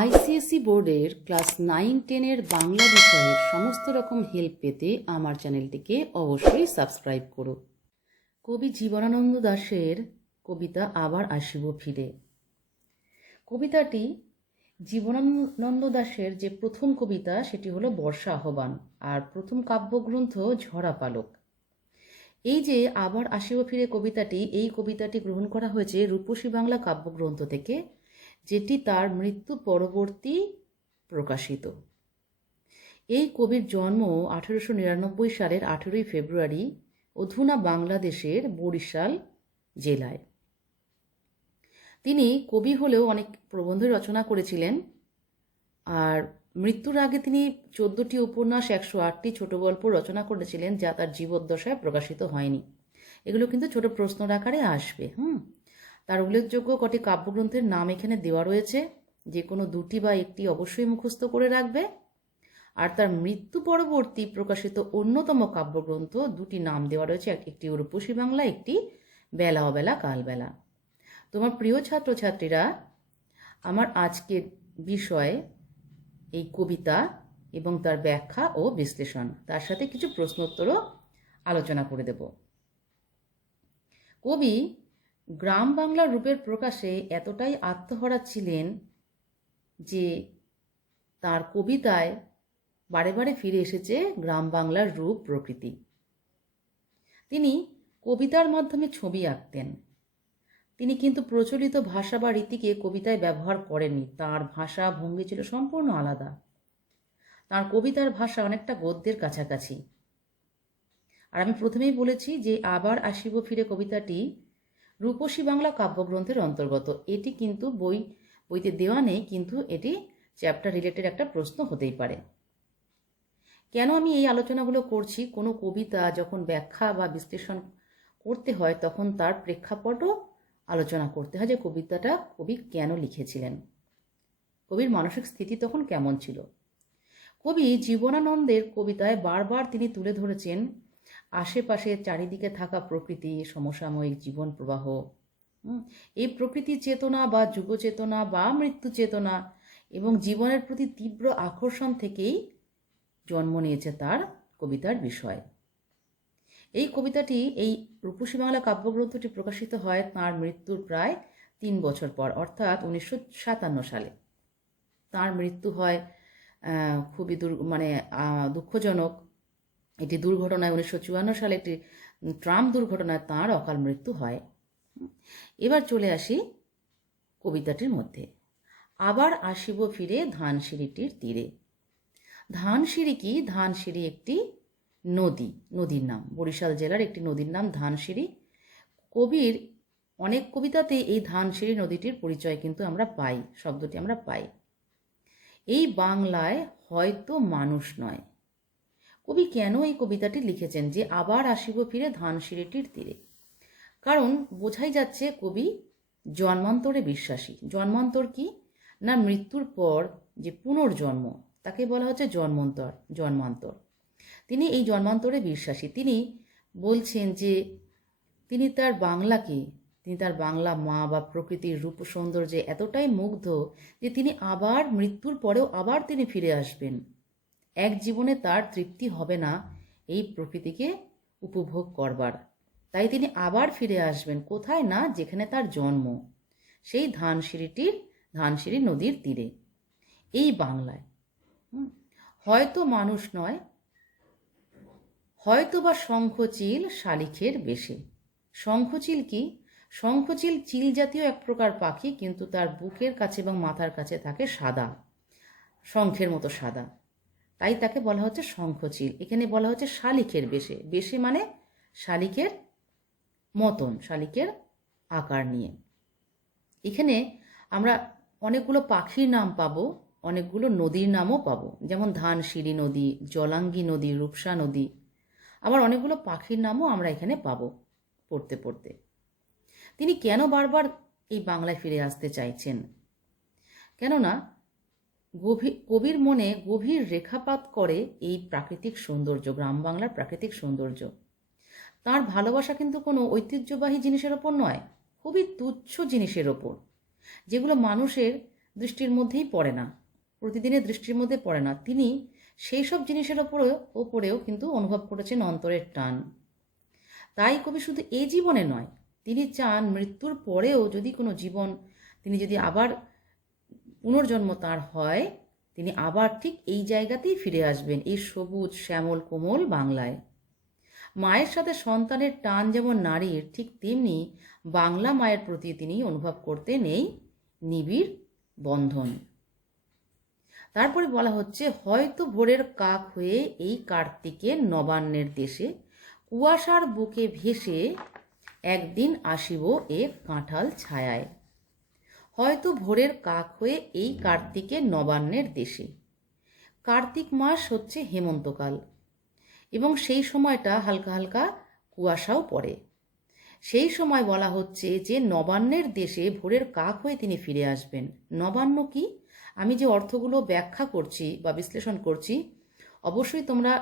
ICSE বোর্ডের class 9-10-এর Bangla বিষয়ের সমস্ত রকম হেল্প পেতে আমার চ্যানেলটিকে অবশ্যই সাবস্ক্রাইব করো। কবি জীবনানন্দ দাশের কবিতা আবার আসিব ফিরে। কবিতাটি জীবনানন্দ দাশের যে প্রথম কবিতা সেটি হলো বর্ষা আহ্বান, আর প্রথম কাব্যগ্রন্থ ঝরা পালক। এই যে আবার আসিব ফিরে কবিতাটি, এই কবিতাটি গ্রহণ করা হয়েছে রূপসী বাংলা কাব্যগ্রন্থ থেকে, যেটি তার মৃত্যু পরবর্তী প্রকাশিত। এই কবির জন্ম 1899 সালের 18 ফেব্রুয়ারি অধুনা বাংলাদেশের বরিশাল জেলায়। তিনি কবি হলেও অনেক প্রবন্ধ রচনা করেছিলেন, আর মৃত্যুর আগে তিনি 14টি উপন্যাস, 108টি ছোট গল্প রচনা করেছিলেন, যা তার জীবদ্দশায় প্রকাশিত হয়নি। এগুলো কিন্তু ছোট প্রশ্নের আকারে আসবে। তার উল্লেখযোগ্য কটি কাব্যগ্রন্থের নাম এখানে দেওয়া রয়েছে, যে কোনো দুটি বা একটি অবশ্যই মুখস্থ করে রাখবে। আর তার মৃত্যু পরবর্তী প্রকাশিত অন্যতম কাব্যগ্রন্থ দুটি নাম দেওয়া রয়েছে, একটি রূপসী বাংলা, একটি বেলা অবেলা কালবেলা। তোমার প্রিয় ছাত্রছাত্রীরা, আমার আজকের বিষয় এই কবিতা এবং তার ব্যাখ্যা ও বিশ্লেষণ, তার সাথে কিছু প্রশ্নোত্তরও আলোচনা করে দেব। কবি গ্রাম বাংলার রূপের প্রকাশে এতটাই আত্মহারা ছিলেন যে তার কবিতায় বারে বারে ফিরে এসেছে গ্রাম বাংলার রূপ প্রকৃতি। তিনি কবিতার মাধ্যমে ছবি আঁকতেন। তিনি কিন্তু প্রচলিত ভাষা বা রীতিকে কবিতায় ব্যবহার করেননি। তার ভাষা ভঙ্গি ছিল সম্পূর্ণ আলাদা। তার কবিতার ভাষা অনেকটা গদ্যের কাছাকাছি। আর আমি প্রথমেই বলেছি যে আবার আসিব ফিরে কবিতাটি রূপসী বাংলা কাব্যগ্রন্থের অন্তর্গত। এটি কিন্তু বইতে দেওয়া নেই, কিন্তু এটি চ্যাপ্টার রিলেটেড একটা প্রশ্ন হতেই পারে। কেন আমি এই আলোচনাগুলো করছি? কোনো কবিতা যখন ব্যাখ্যা বা বিশ্লেষণ করতে হয়, তখন তার প্রেক্ষাপটও আলোচনা করতে হয়, যে কবিতাটা কবি কেন লিখেছিলেন, কবির মানসিক স্থিতি তখন কেমন ছিল। কবি জীবনানন্দের কবিতায় বারবার তিনি তুলে ধরেছেন আশেপাশে চারিদিকে থাকা প্রকৃতি, সমসাময়িক জীবন প্রবাহ। এই প্রকৃতির চেতনা বা যুগ চেতনা বা মৃত্যু চেতনা এবং জীবনের প্রতি তীব্র আকর্ষণ থেকেই জন্ম নিয়েছে তার কবিতার বিষয়। এই কবিতাটি, এই রূপসী বাংলা কাব্যগ্রন্থটি প্রকাশিত হয় তাঁর মৃত্যুর প্রায় 3 বছর পর, অর্থাৎ 1957 সালে। তাঁর মৃত্যু হয় খুবই দুঃখজনক। এটি দুর্ঘটনায় 1954 সালে একটি ট্রাম দুর্ঘটনায় তাঁর অকাল মৃত্যু হয়। এবার চলে আসি কবিতাটির মধ্যে। আবার আসিব ফিরে ধানসিঁড়িটির তীরে। ধানসিঁড়ি কি? ধানসিঁড়ি একটি নদীর নাম। বরিশাল জেলার একটি নদীর নাম ধানসিঁড়ি। কবির অনেক কবিতাতে এই ধানসিঁড়ি নদীটির পরিচয় কিন্তু আমরা পাই, শব্দটি আমরা পাই। এই বাংলায় হয়তো মানুষ নয়। কবি কেন এই কবিতাটি লিখেছেন যে আবার আসিব ফিরে ধানসিঁড়িটির তীরে? কারণ বোঝাই যাচ্ছে কবি জন্মান্তরে বিশ্বাসী। জন্মান্তর কি না? মৃত্যুর পর যে পুনর্জন্ম, তাকে বলা হচ্ছে জন্মান্তর। তিনি এই জন্মান্তরে বিশ্বাসী। তিনি বলছেন যে তিনি তার বাংলা মা বা প্রকৃতির রূপ সৌন্দর্যে এতটাই মুগ্ধ যে তিনি আবার মৃত্যুর পরেও আবার তিনি ফিরে আসবেন। এক জীবনে তার তৃপ্তি হবে না এই প্রকৃতিকে উপভোগ করবার, তাই তিনি আবার ফিরে আসবেন। কোথায় না? যেখানে তার জন্ম, সেই ধানসিঁড়ি নদীর তীরে, এই বাংলায়। হয়তো মানুষ নয়, হয়তো বা শঙ্খচিল শালিখের বেশে। শঙ্খচিল কি? শঙ্খচিল চিল জাতীয় এক প্রকার পাখি, কিন্তু তার বুকের কাছে এবং মাথার কাছে থাকে সাদা, শঙ্খের মতো সাদা, তাই তাকে বলা হচ্ছে শঙ্খচিল। এখানে বলা হচ্ছে শালিখের বেশে। বেশে মানে শালিখের মতন, শালিখের আকার নিয়ে। এখানে আমরা অনেকগুলো পাখির নাম পাবো, অনেকগুলো নদীর নামও পাবো, যেমন ধানসিঁড়ি নদী, জলাঙ্গি নদী, রূপসা নদী। আবার অনেকগুলো পাখির নামও আমরা এখানে পাবো পড়তে পড়তে। তিনি কেন বারবার এই বাংলায় ফিরে আসতে চাইছেন? কেননা কবির মনে গভীর রেখাপাত করে এই প্রাকৃতিক সৌন্দর্য, গ্রাম বাংলার প্রাকৃতিক সৌন্দর্য। তার ভালোবাসা কিন্তু কোনো ঐতিহ্যবাহী জিনিসের ওপর নয়, খুবই তুচ্ছ জিনিসের ওপর, যেগুলো মানুষের দৃষ্টির মধ্যেই পড়ে না, প্রতিদিনের দৃষ্টির মধ্যে পড়ে না। তিনি সেই সব জিনিসের ওপরেও কিন্তু অনুভব করেছেন অন্তরের টান। তাই কবি শুধু এই জীবনে নয়, তিনি চান মৃত্যুর পরেও যদি কোনো জীবন, তিনি যদি আবার পুনর্জন্ম তার হয়, তিনি আবার ঠিক এই জায়গাতেই ফিরে আসবেন, এই সবুজ শ্যামল কোমল বাংলায়। মায়ের সাথে সন্তানের টান যেমন নারীর, ঠিক তেমনি বাংলা মায়ের প্রতি তিনি অনুভব করতেন এই নিবিড় বন্ধন। তারপরে বলা হচ্ছে, হয়তো ভোরের কাক হয়ে এই কার্তিকের নবান্নের দেশে কুয়াশার বুকে ভেসে একদিন আসিব এ কাঁঠাল ছায়ায়। হয়তো ভোরের কাক হয়ে এই কার্তিকের নবান্নের দেশে। কার্তিক মাস হচ্ছে হেমন্তকাল, এবং সেই সময়টা হালকা হালকা কুয়াশাও পড়ে। সেই সময় বলা হচ্ছে যে নবান্নের দেশে ভোরের কাক হয়ে তিনি ফিরে আসবেন। নবান্ন কি? আমি যে অর্থগুলো ব্যাখ্যা করছি বা বিশ্লেষণ করছি, অবশ্যই তোমরা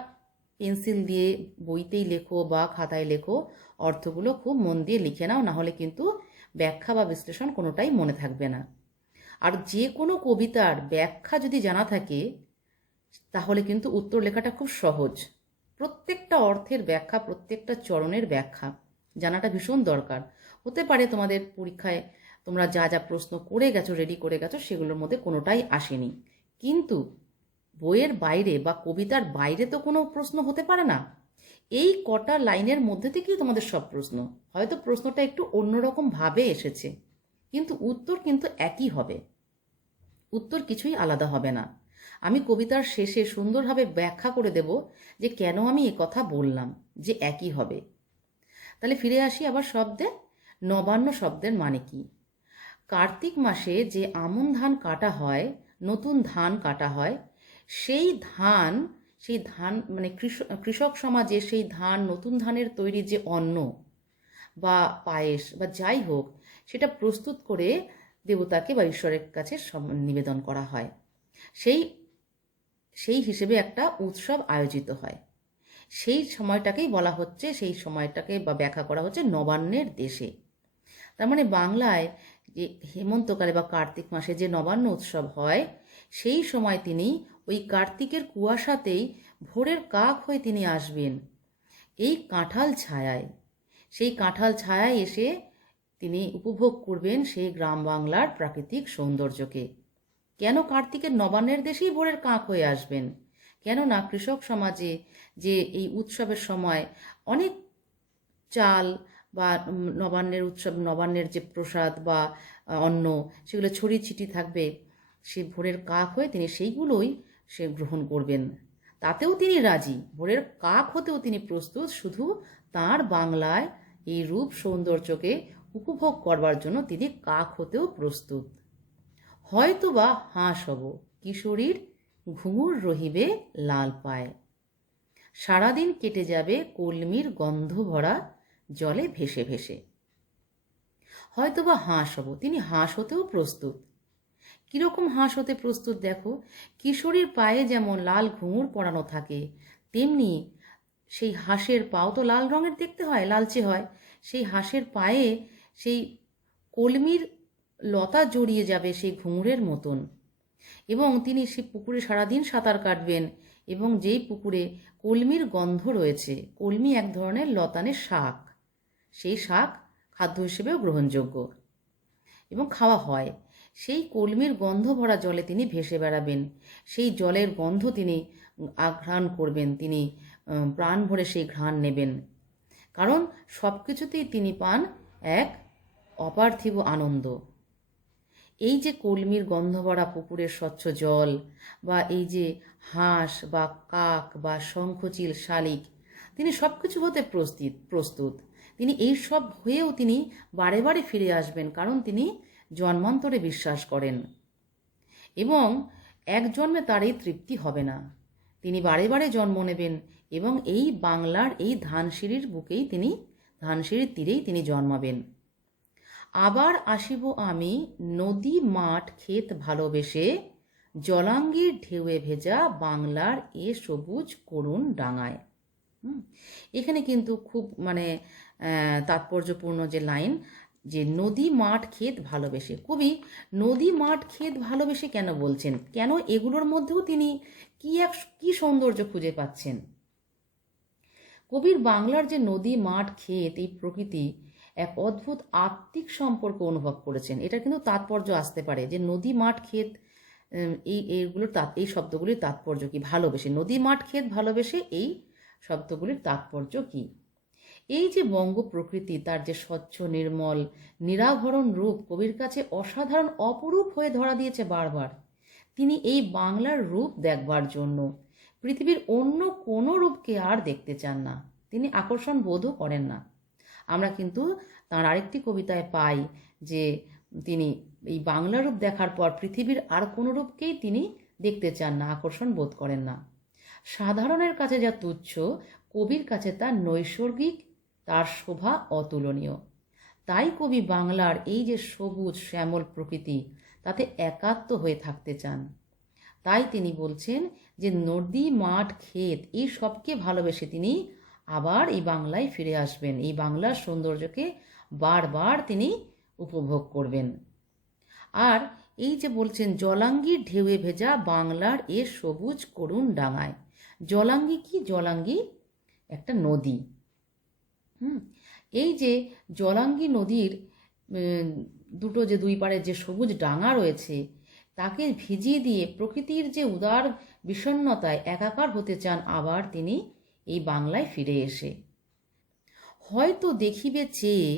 পেন্সিল দিয়ে বইতেই লেখো বা খাতায় লেখো, অর্থগুলো খুব মন দিয়ে লিখে নাও, না হলে কিন্তু ব্যাখ্যা বা বিশ্লেষণ কোনোটাই মনে থাকবে না। আর যে কোনো কবিতার ব্যাখ্যা যদি জানা থাকে তাহলে কিন্তু উত্তর লেখাটা খুব সহজ। প্রত্যেকটা অর্থের ব্যাখ্যা, প্রত্যেকটা চরণের ব্যাখ্যা জানাটা ভীষণ দরকার। হতে পারে তোমাদের পরীক্ষায় তোমরা যা যা প্রশ্ন করে গেছো, রেডি করে গেছো, সেগুলোর মধ্যে কোনোটাই আসেনি, কিন্তু বইয়ের বাইরে বা কবিতার বাইরে তো কোনো প্রশ্ন হতে পারে না। এই কটা লাইনের মধ্যে থেকেই তোমাদের সব প্রশ্ন। হয়তো প্রশ্নটা একটু অন্যরকম ভাবে এসেছে, কিন্তু উত্তর কিন্তু একই হবে, উত্তর কিছুই আলাদা হবে না। আমি কবিতার শেষে সুন্দরভাবে ব্যাখ্যা করে দেব যে কেন আমি এ কথা বললাম যে একই হবে। তাহলে ফিরে আসি আবার শব্দে। নবান্ন শব্দের মানে কি? কার্তিক মাসে যে আমন ধান কাটা হয়, নতুন ধান কাটা হয়, সেই ধান মানে কৃষক সমাজে সেই ধান, নতুন ধানের তৈরি যে অন্ন বা পায়েস বা যাই হোক, সেটা প্রস্তুত করে দেবতাকে বা ঈশ্বরের কাছে নিবেদন করা হয়। সেই হিসেবে একটা উৎসব আয়োজিত হয়। সেই সময়টাকেই বলা হচ্ছে, সেই সময়টাকে বা ব্যাখ্যা করা হচ্ছে নবান্নের দেশে। তার মানে বাংলায় যে হেমন্তকালে বা কার্তিক মাসে যে নবান্ন উৎসব হয়, সেই সময় তিনি ওই কার্তিকের কুয়াশাতেই ভোরের কাক হয়ে তিনি আসবেন এই কাঁঠাল ছায়ায়। সেই কাঁঠাল ছায়ায় এসে তিনি উপভোগ করবেন সেই গ্রাম বাংলার প্রাকৃতিক সৌন্দর্যকে। কেন কার্তিকের নবান্নের দেশেই ভোরের কাক হয়ে আসবেন? কেননা কৃষক সমাজে যে এই উৎসবের সময় অনেক চাল বা নবান্নের যে প্রসাদ বা অন্ন, সেগুলো ছড়িয়ে ছিটিয়ে থাকবে, সে ভোরের কাক হয়ে তিনি সেইগুলোই সে গ্রহণ করবেন। তাতেও তিনি রাজি, ভোরের কাক হতেও তিনি প্রস্তুত, শুধু তার বাংলায় এই রূপ সৌন্দর্যকে উপভোগ করবার জন্য তিনি কাক হতেও প্রস্তুত। হয়তো বা হাঁস হব, কিশোরীর ঘুঙুর রহিবে লাল পায়। সারাদিন কেটে যাবে কলমির গন্ধ ভরা জলে ভেসে ভেসে। হয়তোবা হাঁস হব, তিনি হাঁস হতেও প্রস্তুত। কিরকম হাঁস হতে প্রস্তুত দেখো, কিশোরীর পায়ে যেমন লাল ঘুঙুর পরানো থাকে, তেমনি সেই হাঁসের পাও তো লাল রঙের দেখতে হয়, লালচে হয়। সেই হাঁসের পায়ে সেই কলমির লতা জড়িয়ে যাবে সেই ঘুঙুরের মতন, এবং তিনি সেই পুকুরে সারাদিন সাঁতার কাটবেন, এবং যেই পুকুরে কলমির গন্ধ রয়েছে, কলমি এক ধরনের লতানের শাক, সেই শাক খাদ্য হিসেবেও গ্রহণযোগ্য এবং খাওয়া হয়। সেই কলমির গন্ধ ভরা জলে তিনি ভেসে বেড়াবেন, সেই জলের গন্ধ তিনি আঘ্রাণ করবেন, তিনি প্রাণ ভরে সেই ঘ্রাণ নেবেন, কারণ সব কিছুতেই তিনি পান এক অপার্থিব আনন্দ। এই যে কলমির গন্ধ ভরা পুকুরের স্বচ্ছ জল, বা এই যে হাঁস বা কাক বা শঙ্খচিল শালিক, তিনি সব কিছু হতে প্রস্তুত। তিনি এই সব হয়েও তিনি বারে বারে ফিরে আসবেন, কারণ তিনি জন্মান্তরে বিশ্বাস করেন, এবং এক জন্মে তার এই তৃপ্তি হবে না, তিনি বারে বারে জন্ম নেবেন, এবং এই বাংলার এই ধানসিঁড়ির বুকেই তিনি, ধানসিঁড়ির তীরেই তিনি জন্মাবেন। আবার আসিব আমি নদী মাঠ ক্ষেত ভালোবেসে, জলাঙ্গির ঢেউয়ে ভেজা বাংলার এ সবুজ করুণ ডাঙায়। এখানে কিন্তু খুব মানে তাৎপর্যপূর্ণ যে লাইন, যে নদী মাঠ ক্ষেত ভালোবেসে, কবি নদী মাঠ ক্ষেত ভালোবেসে কেন বলছেন, কেন এগুলোর মধ্যেও তিনি কি সৌন্দর্য খুঁজে পাচ্ছেন। কবির বাংলার যে নদী মাঠ ক্ষেত, এই প্রকৃতি এক অদ্ভুত আত্মিক সম্পর্ক অনুভব করেছেন। এটা কিন্তু তাৎপর্য আসতে পারে যে নদী মাঠ ক্ষেত, এই শব্দগুলির তাৎপর্য কি, ভালোবেসে, নদী মাঠ ক্ষেত ভালোবেসে, এই শব্দগুলির তাৎপর্য কি। এই যে বঙ্গ প্রকৃতি, তার যে স্বচ্ছ নির্মল নিরাভরণ রূপ কবির কাছে অসাধারণ অপরূপ হয়ে ধরা দিয়েছে বারবার। তিনি এই বাংলার রূপ দেখবার জন্য পৃথিবীর অন্য কোনো রূপকে আর দেখতে চান না, তিনি আকর্ষণ বোধও করেন না। আমরা কিন্তু তাঁর আরেকটি কবিতায় পাই যে তিনি এই বাংলা রূপ দেখার পর পৃথিবীর আর কোনো রূপকেই তিনি দেখতে চান না, আকর্ষণ বোধ করেন না। সাধারণের কাছে যা তুচ্ছ, কবির কাছে তা নৈসর্গিক, তার শোভা অতুলনীয়। তাই কবি বাংলার এই যে সবুজ শ্যামল প্রকৃতি, তাতে একাত্ম হয়ে থাকতে চান। তাই তিনি বলছেন যে নদী মাঠ ক্ষেত এই সবকে ভালোবেসে তিনি আবার এই বাংলায় ফিরে আসবেন, এই বাংলার সৌন্দর্যকে বারবার তিনি উপভোগ করবেন। আর এই যে বলছেন জলাঙ্গির ঢেউয়ে ভেজা বাংলার এ সবুজ করুণ ডাঙায়, জলাঙ্গি কি, জলাঙ্গি একটা নদী। এই যে জলাঙ্গি নদীর দুটো যে দুই পারে যে সবুজ ডাঙা রয়েছে, তাকে ভিজিয়ে দিয়ে প্রকৃতির যে উদার বিষণ্ণতায় একাকার হতে চান আবার তিনি এই বাংলায় ফিরে এসে। হয়তো দেখিবে চেয়ে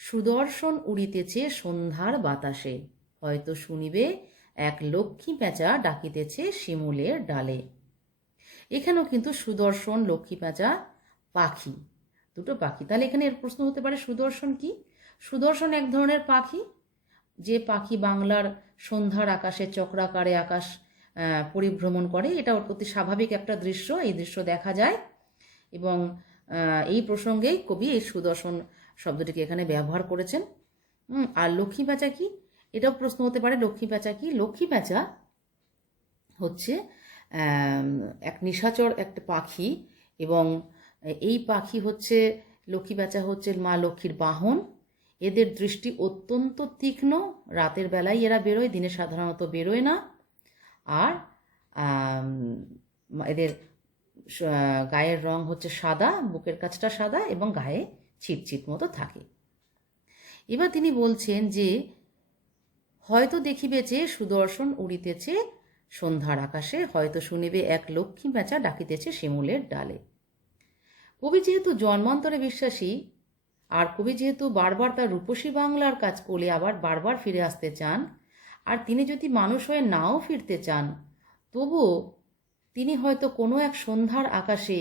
সুদর্শন উড়িতেছে সন্ধ্যার বাতাসে, হয়তো শুনিবে এক লক্ষ্মী পেঁচা ডাকিতেছে শিমুলের ডালে। এখানেও কিন্তু সুদর্শন, লক্ষ্মী পেঁচা পাখি, দুটো পাখি। তাহলে এখানে এর প্রশ্ন হতে পারে সুদর্শন কি? সুদর্শন এক ধরনের পাখি, যে পাখি বাংলার সন্ধ্যার আকাশে চক্রাকারে আকাশ পরিভ্রমণ করে। এটা অতি স্বাভাবিক একটা দৃশ্য, এই দৃশ্য দেখা যায়। এবং এই প্রসঙ্গেই কবি এই সুদর্শন শব্দটিকে এখানে ব্যবহার করেছেন। আর লক্ষ্মী পেঁচা কি, এটাও প্রশ্ন হতে পারে, লক্ষ্মী পেঁচা কি? লক্ষ্মী পেঁচা হচ্ছে এক নিশাচর একটা পাখি, এবং এই পাখি হচ্ছে, লক্ষ্মী পেঁচা হচ্ছে মা লক্ষ্মীর বাহন। এদের দৃষ্টি অত্যন্ত তীক্ষ্ণ, রাতের বেলায় এরা বেরোয়, দিনে সাধারণত বেরোয় না। আর এদের গায়ের রং হচ্ছে সাদা, বুকের কাছটা সাদা এবং গায়ে ছিটছিট মতো থাকে। এবার তিনি বলছেন যে হয়তো দেখিবে যে সুদর্শন উড়িতেছে সন্ধ্যার আকাশে, হয়তো শুনিবে এক লক্ষ্মী পেঁচা ডাকিতেছে শিমুলের ডালে। কবি যেহেতু জন্মান্তরে বিশ্বাসী, আর কবি যেহেতু বারবার তার রূপসী বাংলার কাজ কোলে আবার বারবার ফিরে আসতে চান, আর তিনি যদি মানুষ হয়ে নাও ফিরতে চান, তবুও তিনি হয়তো কোনো এক সন্ধ্যার আকাশে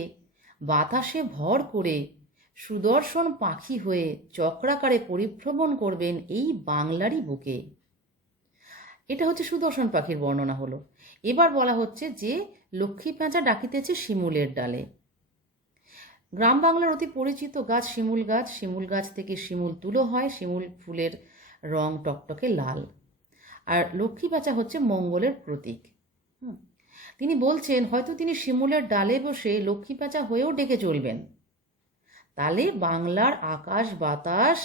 বাতাসে ভর করে সুদর্শন পাখি হয়ে চক্রাকারে পরিভ্রমণ করবেন এই বাংলারই বুকে। এটা হচ্ছে সুদর্শন পাখির বর্ণনা হলো। এবার বলা হচ্ছে যে লক্ষ্মী পেঁচা ডাকিতেছে শিমুলের ডালে। গ্রাম বাংলার অতি পরিচিত গাছ শিমুল গাছ। শিমুল গাছ থেকে শিমুল তুলো হয়, শিমুল ফুলের রং টকটকে লাল। আর লক্ষ্মী পেঁচা হচ্ছে মঙ্গলের প্রতীক। তিনি বলছেন হয়তো তিনি শিমুলের ডালে বসে লক্ষ্মী পেঁচা হয়েও ডেকে চলবেন। তাহলে বাংলার আকাশ বাতাস,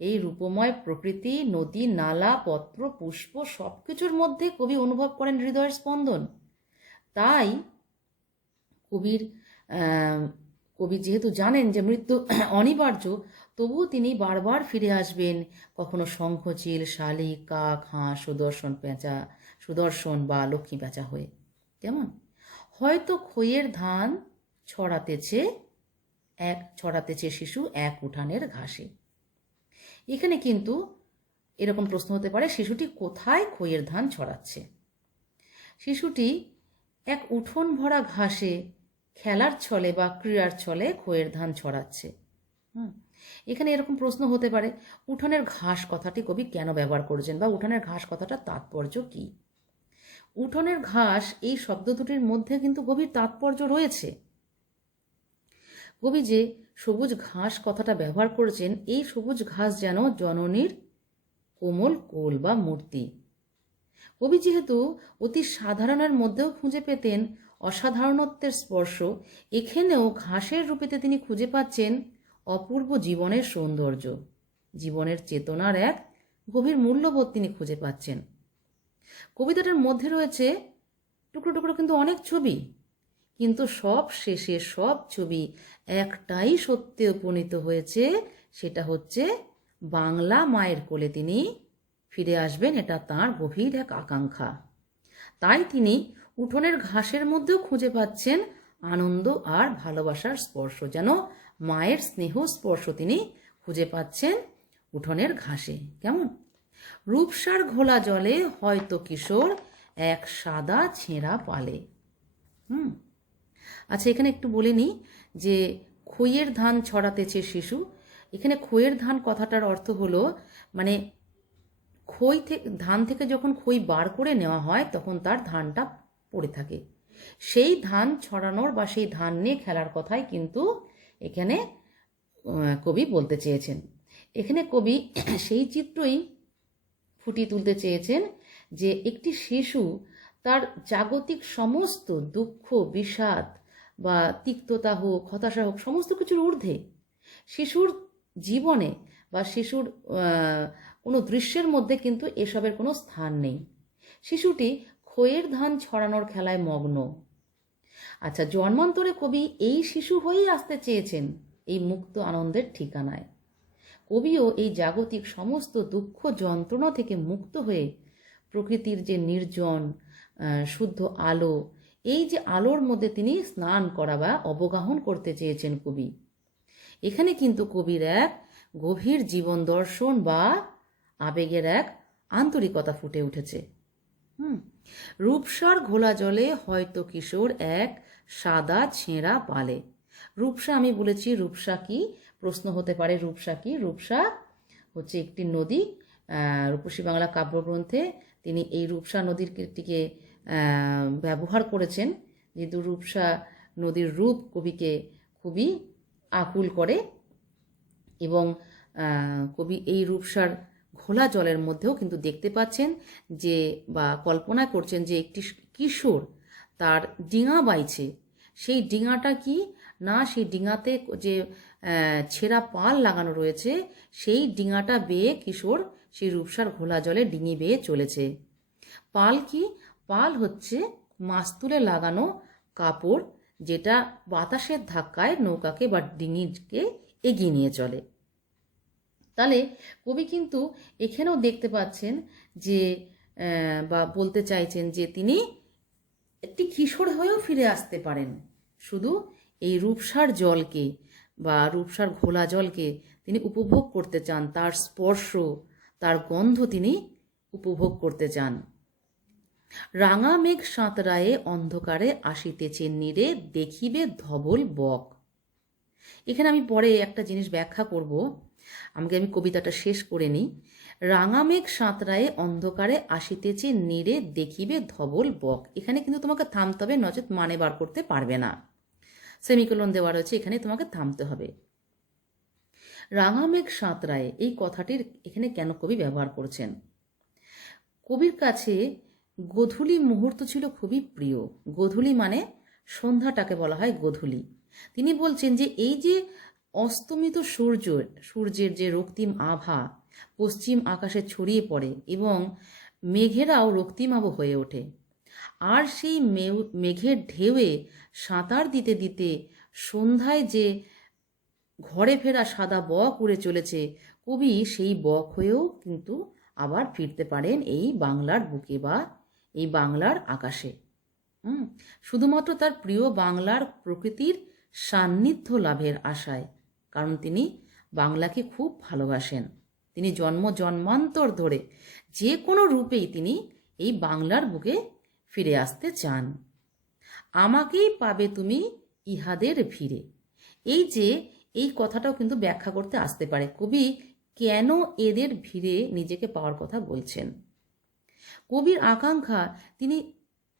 এই রূপময় প্রকৃতি, নদী নালা পত্র পুষ্প সবকিছুর মধ্যে কবি অনুভব করেন হৃদয়ের স্পন্দন। তাই কবি যেহেতু জানেন যে মৃত্যু অনিবার্য, তবুও তিনি বারবার ফিরে আসবেন, কখনো শঙ্খচিল, শালিক, কাক, হাঁস, সুদর্শন বা লক্ষ্মী পেঁচা হয়ে। কেমন? হয়তো খইয়ের ধান ছড়াতেছে শিশু এক উঠানের ঘাসে। এখানে কিন্তু এরকম প্রশ্ন হতে পারে, শিশুটি কোথায় খইয়ের ধান ছড়াচ্ছে? শিশুটি এক উঠোন ভরা ঘাসে খেলার ছলে বা ক্রীড়ার ছলে খইয়ের ধান ছড়াচ্ছে। এখানে এরকম প্রশ্ন হতে পারে, উঠোনের ঘাস কথাটি কবি কেন ব্যবহার করেছেন, বা উঠোনের ঘাস কথাটার তাৎপর্য কি? উঠোনের ঘাস এই শব্দ দুটির মধ্যে কিন্তু গভীর তাৎপর্য রয়েছে। কবি যে সবুজ ঘাস কথাটা ব্যবহার করেছেন, এই সবুজ ঘাস যেন জননীর কোমল কোল বা মূর্তি। কবি যেহেতু অতি সাধারণের মধ্যেও খুঁজে পেতেন অসাধারণত্বের স্পর্শ, এখানেও ঘাসের রূপেতে তিনি খুঁজে পাচ্ছেন অপূর্ব জীবনের সৌন্দর্য। জীবনের চেতনার এক গভীর মূল্যবোধ তিনি খুঁজে পাচ্ছেন। কবিতাটার মধ্যে রয়েছে টুকরো টুকরো কিন্তু অনেক ছবি, কিন্তু সব শেষে সব ছবি একটাই সত্যে উপনীত হয়েছে, সেটা হচ্ছে বাংলা মায়ের কোলে তিনি ফিরে আসবেন। এটা তাঁর গভীর এক আকাঙ্ক্ষা। তাই তিনি উঠোনের ঘাসের মধ্যেও খুঁজে পাচ্ছেন আনন্দ আর ভালোবাসার স্পর্শ, যেন মায়ের স্নেহ স্পর্শ তিনি খুঁজে পাচ্ছেন উঠোনের ঘাসে। কেমন? রূপসার ঘোলা জলে হয়তো কিশোর এক সাদা ছেঁড়া পালে। আচ্ছা, এখানে একটু বলে নিই যে খইয়ের ধান ছড়াতেছে শিশু। এখানে খইয়ের ধান কথাটার অর্থ হলো মানে ধান থেকে যখন খই বার করে নেওয়া হয় তখন তার ধানটা পড়ে থাকে, সেই ধান ছড়ানোর বা সেই ধান নিয়ে খেলার কথাই কিন্তু এখানে কবি বলতে চেয়েছেন। এখানে কবি সেই চিত্রই ফুটিয়ে তুলতে চেয়েছেন যে একটি শিশু তার জাগতিক সমস্ত দুঃখ, বিষাদ বা তিক্ততা হোক, হতাশা হোক, সমস্ত কিছুর ঊর্ধ্বে শিশুর জীবনে বা শিশুর কোনো দৃশ্যের মধ্যে কিন্তু এসবের কোনো স্থান নেই। শিশুটি খইয়ের ধান ছড়ানোর খেলায় মগ্ন। আচ্ছা, জন্মান্তরে কবি এই শিশু হয়েই আসতে চেয়েছেন এই মুক্ত আনন্দের ঠিকানায়। কবিও এই জাগতিক সমস্ত দুঃখ যন্ত্রণা থেকে মুক্ত হয়ে প্রকৃতির যে নির্জন শুদ্ধ আলো, এই যে আলোর মধ্যে তিনি স্নান করা বা অবগাহন করতে চেয়েছেন কবি। এখানে কিন্তু কবির এক গভীর জীবন দর্শন বা আবেগের এক আন্তরিকতা ফুটে উঠেছে। রূপসার ঘোলা জলে হয়তো কিশোর এক সাদা ছেঁড়া পালে। রূপসা, আমি বলেছি রূপসা কি, প্রশ্ন হতে পারে রূপসা কি। রূপসা হচ্ছে একটি নদী। রূপসী বাংলা কাব্যগ্রন্থে তিনি এই রূপসা নদীটিকে ব্যবহার করেছেন, যেহেতু রূপসা নদীর রূপ কবিকে খুবই আকুল করে, এবং কবি এই রূপসার ঘোলা জলের মধ্যেও কিন্তু দেখতে পাচ্ছেন যে বা কল্পনা করছেন যে একটি কিশোর তার ডিঙা বাইছে। সেই ডিঙাটা কি না, সেই ডিঙাতে যে ছেঁড়া পাল লাগানো রয়েছে, সেই ডিঙাটা বেয়ে কিশোর সেই রূপসার ঘোলা জলে ডিঙি বেয়ে চলেছে। পাল কি? পাল হচ্ছে মাস্তুলে লাগানো কাপড়, যেটা বাতাসের ধাক্কায় নৌকাকে বা ডিঙিকে এগিয়ে নিয়ে চলে। তাহলে কবি কিন্তু এখানেও দেখতে পাচ্ছেন যে বা বলতে চাইছেন যে তিনি একটি কিশোর হয়েও ফিরে আসতে পারেন, শুধু এই রূপসার জলকে বা রূপসার ঘোলা জলকে তিনি উপভোগ করতে চান, তার স্পর্শ, তার গন্ধ তিনি উপভোগ করতে চান। রাঙা মেঘ সাঁতরায়ে অন্ধকারে আসিতেছে নীরে দেখিবে ধবল বক। এখানে আমি পরে একটা জিনিস ব্যাখ্যা করব, আমি কবিতাটা শেষ করে নিই। রাঙা মেঘ সাঁতরায়ে অন্ধকারে আসিতেছে নীরে দেখিবে ধবল বক। এখানে কিন্তু তোমাকে থামতে হবে, নচেত মানে বার করতে পারবে না। সেমিকোলন দেওয়া রয়েছে, এখানে তোমাকে থামতে হবে। রাঙা মেঘ সাঁতরায়ে, এই কথাটির এখানে কেন কবি ব্যবহার করছেন? কবির কাছে গোধূলি মুহূর্ত ছিল খুবই প্রিয়। গোধূলি মানে সন্ধ্যাটাকে বলা হয় গোধূলি। তিনি বলছেন যে এই যে অস্তমিত সূর্যের যে রক্তিম আভা পশ্চিম আকাশে ছড়িয়ে পড়ে এবং মেঘেরাও রক্তিমাভ হয়ে ওঠে, আর সেই মেঘের ঢেউয়ে সাঁতার দিতে দিতে সন্ধ্যায় যে ঘরে ফেরা সাদা বক উড়ে চলেছে, কবি সেই বক হয়েও কিন্তু আবার ফিরতে পারেন এই বাংলার বুকে বা এই বাংলার আকাশে। শুধুমাত্র তার প্রিয় বাংলার প্রকৃতির সান্নিধ্য লাভের আশায়, কারণ তিনি বাংলাকে খুব ভালোবাসেন। তিনি জন্মান্তর ধরে যে কোনো রূপেই তিনি এই বাংলার বুকে ফিরে আসতে চান। আমাকেই পাবে তুমি ইহাদের ভিড়ে, এই কথাটাও কিন্তু ব্যাখ্যা করতে আসতে পারে কবি কেন এদের ভিড়ে নিজেকে পাওয়ার কথা বলছেন। কবির আকাঙ্ক্ষা তিনি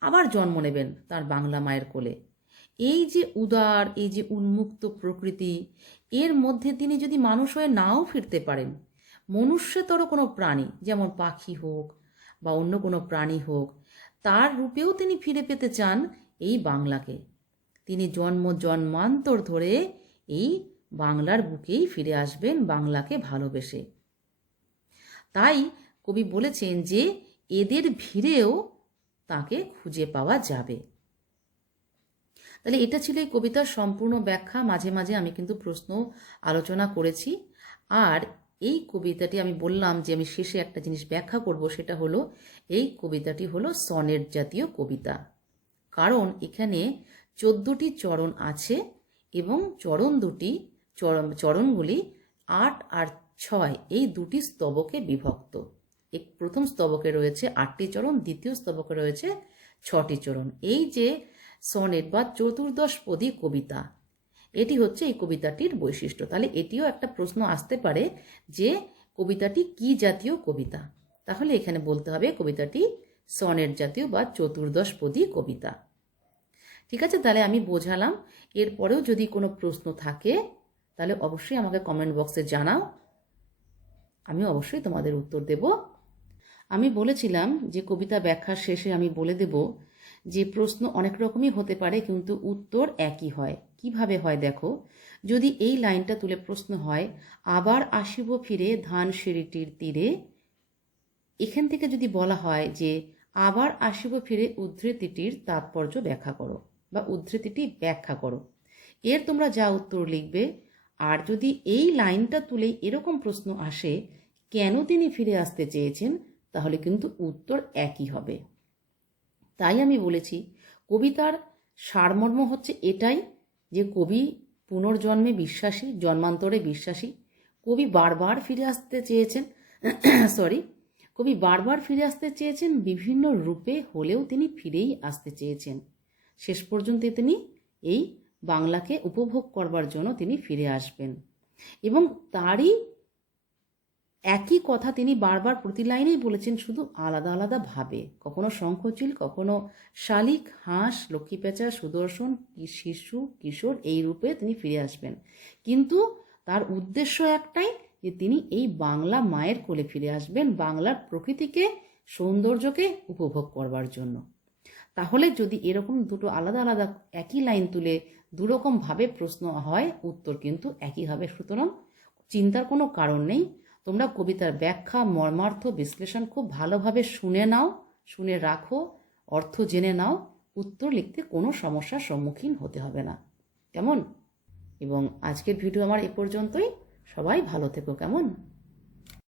আবার জন্ম নেবেন তার বাংলা মায়ের কোলে। এই যে উদার, এই যে উন্মুক্ত প্রকৃতি, এর মধ্যে তিনি যদি মানুষ হয়ে নাও ফিরতে পারেন, মনুষ্যতর কোনো প্রাণী যেমন পাখি হোক বা অন্য কোনো প্রাণী হোক, তার রূপেও তিনি ফিরে পেতে চান এই বাংলাকে। তিনি জন্মান্তর ধরে এই বাংলার বুকেই ফিরে আসবেন বাংলাকে ভালোবেসে। তাই কবি বলেছেন যে এদের ভিড়েও তাকে খুঁজে পাওয়া যাবে। তাহলে এটা ছিল এই কবিতার সম্পূর্ণ ব্যাখ্যা। মাঝে মাঝে আমি কিন্তু প্রশ্ন আলোচনা করেছি। আর এই কবিতাটি আমি বললাম যে আমি শেষে একটা জিনিস ব্যাখ্যা করব, সেটা হলো এই কবিতাটি হলো সনেট জাতীয় কবিতা। কারণ এখানে 14টি চরণ আছে এবং চরণগুলি 8 আর 6 এই দুটি স্তবকে বিভক্ত। প্রথম স্তবকে রয়েছে 8টি চরণ, দ্বিতীয় স্তবকে রয়েছে 6টি চরণ। এই যে সনেট বা চতুর্দশপদী কবিতা, এটি হচ্ছে এই কবিতাটির বৈশিষ্ট্য। তাহলে এটিও একটা প্রশ্ন আসতে পারে যে কবিতাটি কি জাতীয় কবিতা। তাহলে এখানে বলতে হবে কবিতাটি সনেট জাতীয় বা চতুর্দশপদী কবিতা। ঠিক আছে, তাহলে আমি বোঝালাম। এরপরেও যদি কোনো প্রশ্ন থাকে তাহলে অবশ্যই আমাকে কমেন্ট বক্সে জানাও, আমি অবশ্যই তোমাদের উত্তর দেব। আমি বলেছিলাম যে কবিতা ব্যাখ্যার শেষে আমি বলে দেব যে প্রশ্ন অনেক রকমই হতে পারে, কিন্তু উত্তর একই হয়। কিভাবে হয় দেখো, যদি এই লাইনটা তুলে প্রশ্ন হয়, আবার আসিব ফিরে ধান সিঁড়িটির তীরে, এখান থেকে যদি বলা হয় যে আবার আসিব ফিরে উদ্ধৃতিটির তাৎপর্য ব্যাখ্যা করো বা উদ্ধৃতিটি ব্যাখ্যা করো, এর তোমরা যা উত্তর লিখবে। আর যদি এই লাইনটা তুলে এরকম প্রশ্ন আসে, কেন তিনি ফিরে আসতে চেয়েছেন, তাহলে কিন্তু উত্তর একই হবে। তাই আমি বলেছি কবিতার সারমর্ম হচ্ছে এটাই যে কবি পুনর্জন্মে বিশ্বাসী, জন্মান্তরে বিশ্বাসী। কবি বারবার ফিরে আসতে চেয়েছেন কবি বারবার ফিরে আসতে চেয়েছেন, বিভিন্ন রূপে হলেও তিনি ফিরেই আসতে চেয়েছেন। শেষ পর্যন্ত তিনি এই বাংলাকে উপভোগ করবার জন্য তিনি ফিরে আসবেন। এবং তারই একই কথা তিনি বারবার প্রতি লাইনেই বলেছেন, শুধু আলাদা আলাদা ভাবে। কখনো শঙ্খচিল, কখনো শালিক, হাঁস, লক্ষ্মী পেঁচা, সুদর্শন, শিশু, কিশোর, এই রূপে তিনি ফিরে আসবেন। কিন্তু তার উদ্দেশ্য একটাই, যে তিনি এই বাংলা মায়ের কোলে ফিরে আসবেন, বাংলার প্রকৃতিকে, সৌন্দর্যকে উপভোগ করবার জন্য। তাহলে যদি এরকম দুটো আলাদা আলাদা একই লাইন তুলে দুরকম ভাবে প্রশ্ন হয়, উত্তর কিন্তু একই হবে। সুতরাং চিন্তার কোনো কারণ নেই। তোমরা কবিতার ব্যাখ্যা, মর্মার্থ, বিশ্লেষণ খুব ভালোভাবে শুনে নাও, শুনে রাখো, অর্থ জেনে নাও, উত্তর লিখতে কোনো সমস্যার সম্মুখীন হতে হবে না। কেমন? এবং আজকের ভিডিও আমার এ পর্যন্তই। সবাই ভালো থেকো। কেমন?